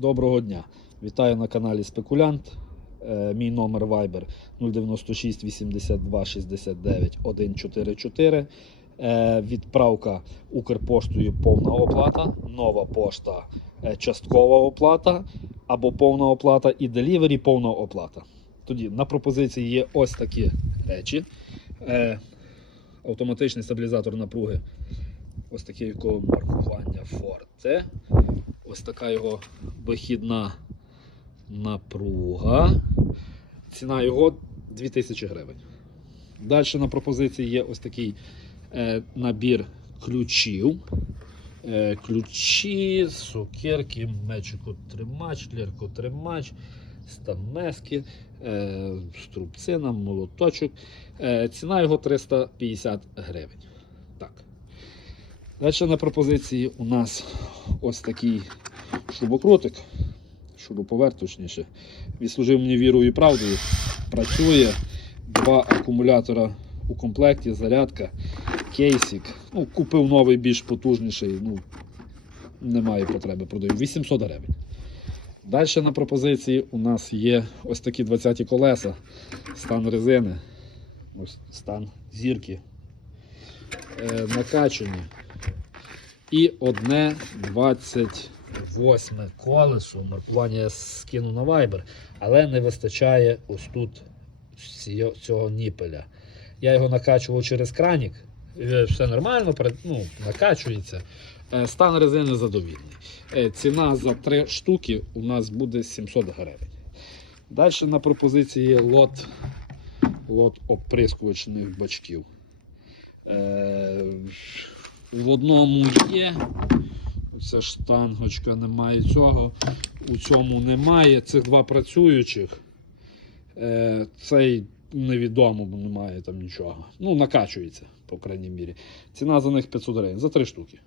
Доброго дня! Вітаю на каналі Спекулянт. Е, Мій номер Viber 096 82 69 144. Е, Відправка Укрпоштою повна оплата, нова пошта е, часткова оплата або повна оплата і делівері повна оплата. Тоді на пропозиції є ось такі речі. Е, Автоматичний стабілізатор напруги. Ось таке його маркування Forte. Ось така його вихідна напруга. Ціна його 2000 гривень. Далі на пропозиції є ось такий е, набір ключів. Е, ключі, сукерки, мечико-тримач, лірко-тримач, стамески, е, струбцина, молоточок. Е, ціна його 350 гривень. Так. Далі на пропозиції у нас ось такий шурубокрутик, шуруповерт точніше. Відслужив мені вірою і правдою. Працює. Два акумулятора у комплекті, зарядка, кейсик. Ну, купив новий більш потужніший. Ну, немає потреби, продаю. 800 гривень. Далі на пропозиції у нас є ось такі 20-ті колеса, стан резини, ось стан зірки, е, накачані. І одне 28 колесо. Маркування я скину на Viber, але не вистачає ось тут цього ніпеля. Я його накачував через кранік. Все нормально, ну, накачується. Е, Стан резини задовільний. Е, Ціна за три штуки у нас буде 700 гривень. Далі на пропозиції лот, лот оприскувачних бачків. Е, в одному є. Це штангочка, немає цього. У цьому немає. Цих два працюючих. Е, цей невідомо, бо немає там нічого. Ну, накачується, по крайній мірі. Ціна за них 500 гривень, за три штуки.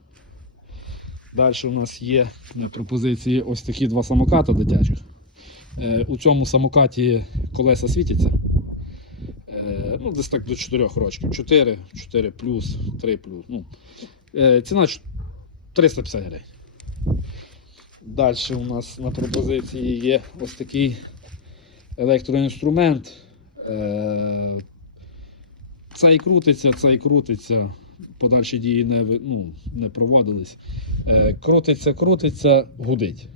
Далі у нас є на пропозиції ось такі два самоката дитячих. Е, у цьому самокаті колеса світяться. Е, ну, десь так до 4 років. 4, 4 плюс, 3 плюс. Ну, е, ціна 350 гривень. Далі у нас на пропозиції є ось такий електроінструмент. Е, цей крутиться, цей крутиться. Подальші дії не, ну, не проводились. Е, крутиться, крутиться, гудить.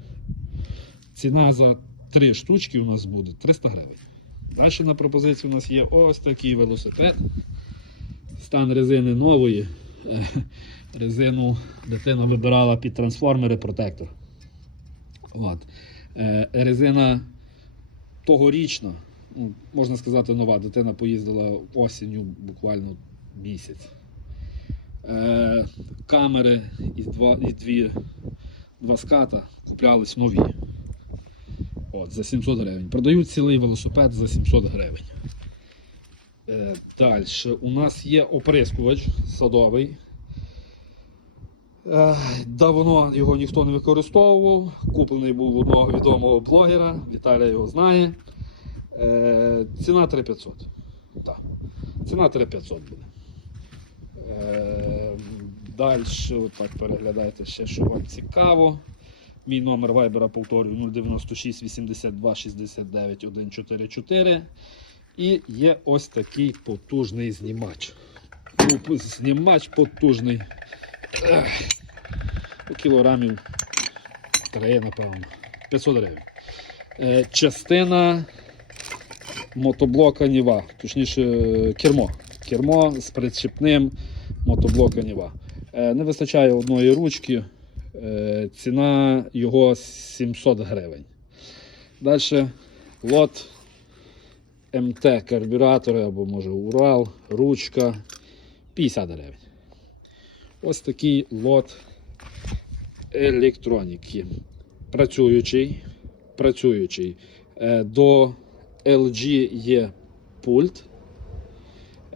Ціна за три штучки у нас буде 300 гривень. Далі на пропозиції у нас є ось такий велосипед. Стан резини нової. Е, Резину дитина вибирала під трансформери протектор. От. Е, Резина тогорічна, ну, можна сказати, нова. Дитина поїздила осінню буквально місяць. Е, камери і, два, і дві, два ската куплялись нові. От, за 700 гривень. Продають цілий велосипед за 700 гривень. Е, Далі у нас є оприскувач садовий. Е, Давно його ніхто не використовував. Куплений був одного відомого блогера, Віталій його знає. Е, Ціна 3500. Так. Ціна 3500 буде. Далі, так переглядайте ще, що вам цікаво. Мій номер вайбера повторюю 096 82 69 144. І є ось такий потужний знімач. Знімач потужний. Ну, Кілограмів 3, напевно. 500 гривень. Е, частина мотоблока Ніва, точніше е, кермо. Кермо з причепним мотоблока Ніва. Е, не вистачає одної ручки. Ціна його 700 гривень. Далі лот МТ карбюратори або може Урал, ручка 50 гривень. Ось такий лот електроніки. Працюючий. Працюючий. Е, До LG є пульт.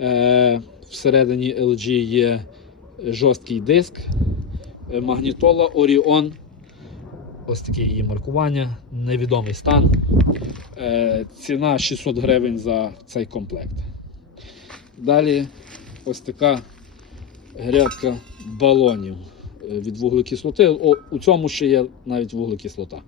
Е, Всередині LG є жорсткий диск. Е, Магнітола Orion. Ось таке її маркування. Невідомий стан. Е, Ціна 600 гривень за цей комплект. Далі ось така грядка балонів. е, від вуглекислоти. О, у цьому ще є навіть вуглекислота.